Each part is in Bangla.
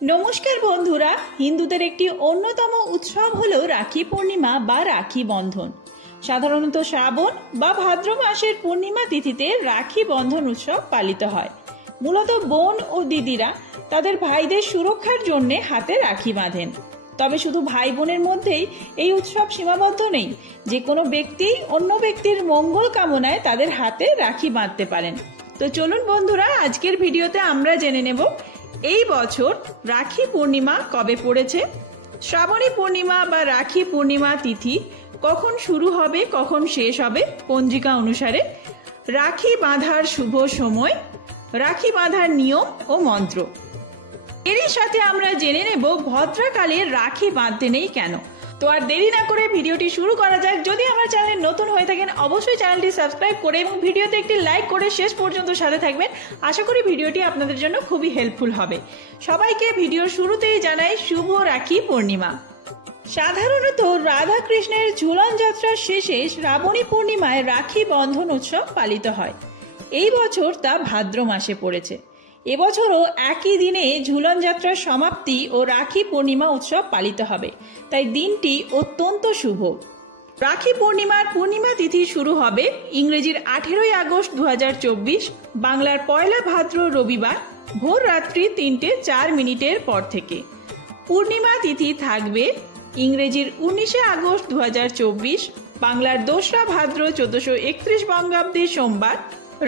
নমস্কার বন্ধুরা, হিন্দুদের একটি অন্যতম উৎসব হলো রাখি পূর্ণিমা বা রাখি বন্ধন। সাধারণত শ্রাবণ বা ভাদ্র মাসের পূর্ণিমা তিথিতে রাখি বন্ধন উৎসব পালিত হয়। মূলত বোন ও দিদিরা তাদের ভাইদের সুরক্ষার জন্য হাতে রাখি বাঁধেন। তবে শুধু ভাই বোনের মধ্যেই এই উৎসব সীমাবদ্ধ নেই, যে কোনো ব্যক্তি অন্য ব্যক্তির মঙ্গল কামনায় তাদের হাতে রাখি বাঁধতে পারেন। তো চলুন বন্ধুরা, আজকের ভিডিওতে আমরা জেনে নেব এই বছর রাখি পূর্ণিমা কবে পড়েছে, শ্রাবণী পূর্ণিমা বা রাখি পূর্ণিমা তিথি কখন শুরু হবে, কখন শেষ হবে পঞ্জিকা অনুসারে, রাখি বাঁধার শুভ সময়, রাখি বাঁধার নিয়ম ও মন্ত্র। এরই সাথে আমরা জেনে নেব ভদ্রাকালে রাখি বাঁধতে নেই কেন। তো আর দেরি না করে ভিডিওটি শুরু করা যাক। যদি আমার চ্যানেলে নতুন হয়ে থাকেন অবশ্যই চ্যানেলটি সাবস্ক্রাইব করে এবং ভিডিওতে একটি লাইক করে শেষ পর্যন্ত সাথে থাকবেন। আশা করি ভিডিওটি আপনাদের জন্য খুবই হেল্পফুল হবে। সবাইকে ভিডিওর শুরুতেই জানাই শুভ রাখি পূর্ণিমা। সাধারণত রাধা কৃষ্ণের ঝুলন যাত্রার শেষে শ্রাবণী পূর্ণিমায় রাখি বন্ধন উৎসব পালিত হয়। এই বছর তা ভাদ্র মাসে পড়েছে। এবছরও একই দিনে ঝুলন যাত্রার সমাপ্তি ও রাখি পূর্ণিমা উৎসব পালিত হবে, তাই দিনটি অত্যন্ত শুভ। রাখি পূর্ণিমার পূর্ণিমা তিথি শুরু হবে ইংরেজির 18 আগস্ট 2024, বাংলার 1 ভাদ্র রবিবার ভোর রাত্রি 3:04 পর থেকে। পূর্ণিমা তিথি থাকবে ইংরেজির 19 আগস্ট 2024, বাংলার 2 ভাদ্র 1431 বঙ্গাব্দে সোমবার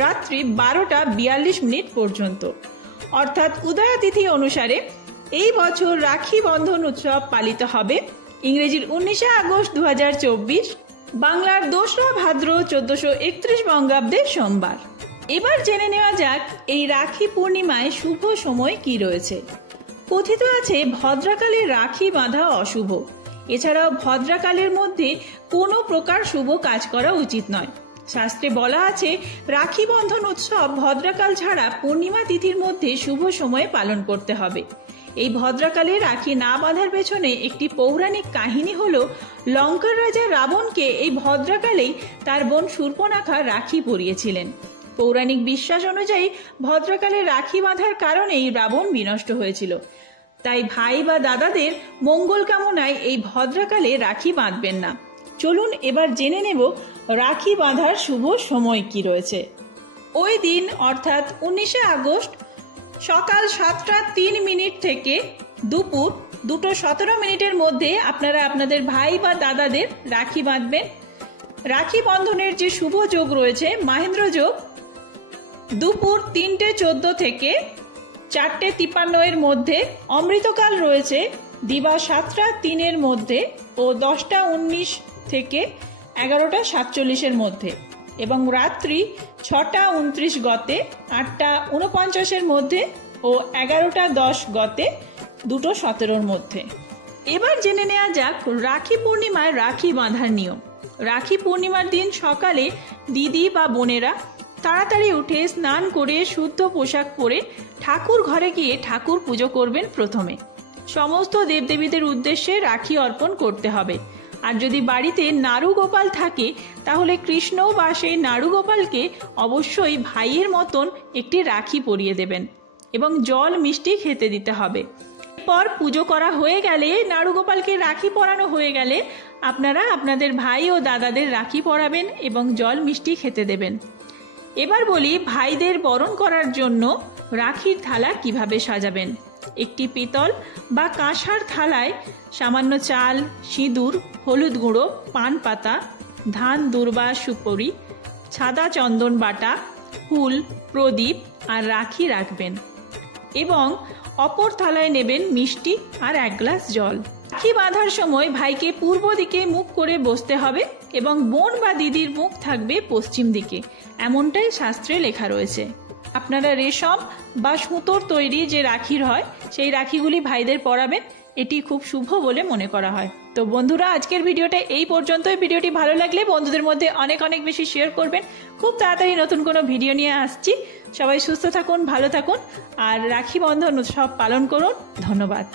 রাত্রি 12:42 পর্যন্ত। অর্থাৎ উদয়া তিথি অনুসারে এই বছর রাখি বন্ধন উৎসব পালিত হবে ইংরেজির 19 আগস্ট 2024, বাংলার 2 ভাদ্র 1431 বঙ্গাব্দে সোমবার। এবার জেনে নেওয়া যাক এই রাখি পূর্ণিমায় শুভ সময় কি রয়েছে। কথিত আছে ভদ্রাকালে রাখি বাঁধা অশুভ। এছাড়াও ভদ্রাকালের মধ্যে কোনো প্রকার শুভ কাজ করা উচিত নয়। শাস্ত্রে বলা আছে রাখি বন্ধন উৎসব ভদ্রাকাল ছাড়া পূর্ণিমা তিথির মধ্যে শুভ সময়ে পালন করতে হবে। এই ভদ্রাকালে রাখি না বাঁধার পেছনে একটি পৌরাণিক কাহিনী হলো, লঙ্কার রাজা রাবণকে এই ভদ্রাকালেই তার বোন শূর্পণখা রাখি পরিয়েছিলেন। পৌরাণিক বিশ্বাস অনুযায়ী ভদ্রাকালে রাখি বাঁধার কারণেই রাবণ বিনষ্ট হয়েছিল। তাই ভাই বা দাদাদের মঙ্গল কামনায় এই ভদ্রাকালে রাখি বাঁধবেন না। চলুন এবার জেনে নেব রাখি বাঁধার শুভ সময় কি রয়েছে। ওই দিন অর্থাৎ 19 আগস্ট সকাল 7:03 থেকে দুপুর 2:17 মধ্যে আপনারা আপনাদের ভাই বা দাদাদের রাখি বাঁধবেন। রাখি বন্ধনের যে শুভ যোগ রয়েছে মাহেন্দ্র যোগ, দুপুর 3:14 থেকে 4:53 মধ্যে, অমৃতকাল রয়েছে দিবা 7:03 মধ্যে ও 10:19 থেকে 11:47 মধ্যে, এবং রাত্রি 6:29 গতে 8:49 মধ্যে ও 11:10 গতে 2:17 মধ্যে। এবার জেনে নেওয়া যাক রাখি পূর্ণিমায় রাখি বাঁধার নিয়ম। রাখি পূর্ণিমার দিন সকালে দিদি বা বোনেরা তাড়াতাড়ি উঠে স্নান করে শুদ্ধ পোশাক পরে ঠাকুর ঘরে গিয়ে ঠাকুর পুজো করবেন। প্রথমে সমস্ত দেবদেবীদের উদ্দেশ্যে রাখি অর্পণ করতে হবে। আর যদি বাড়িতে নাড়ু গোপাল থাকে তাহলে কৃষ্ণ বা সেই নাড়ু গোপালকে অবশ্যই ভাইয়ের মতন একটি রাখি পরিয়ে দেবেন এবং জল মিষ্টি খেতে দিতে হবে। এরপর পুজো করা হয়ে গেলে, নাড়ু গোপালকে রাখি পরানো হয়ে গেলে আপনারা আপনাদের ভাই ও দাদাদের রাখি পরাবেন এবং জল মিষ্টি খেতে দেবেন। এবার বলি ভাইদের বরণ করার জন্য রাখির থালা কিভাবে সাজাবেন। একটি পিতল বা কাঁসার থালায় সামান্য চাল, সিঁদুর, হলুদ গুঁড়ো, পান পাতা, ধান দুর্বা সুপরি, সাদা চন্দন বাটা, ফুল, প্রদীপ আর রাখি রাখবেন এবং অপর থালায় নেবেন মিষ্টি আর 1 গ্লাস জল। রাখি বাঁধার সময় ভাইকে পূর্ব দিকে মুখ করে বসতে হবে এবং বোন বা দিদির মুখ থাকবে পশ্চিম দিকে, এমনটাই শাস্ত্রে লেখা রয়েছে। আপনারা রেশম বা সুতোর তৈরি যে রাখি হয় সেই রাখিগুলি ভাইদের পরাবেন, এটি খুব শুভ বলে মনে করা হয়। তো বন্ধুরা, আজকের ভিডিওটা এই পর্যন্তই। ভিডিওটি ভালো লাগলে বন্ধুদের মধ্যে অনেক বেশি শেয়ার করবেন। খুব তাড়াতাড়ি নতুন কোনো ভিডিও নিয়ে আসছি। সবাই সুস্থ থাকুন, ভালো থাকুন আর রাখি বন্ধন উৎসব পালন করুন। ধন্যবাদ।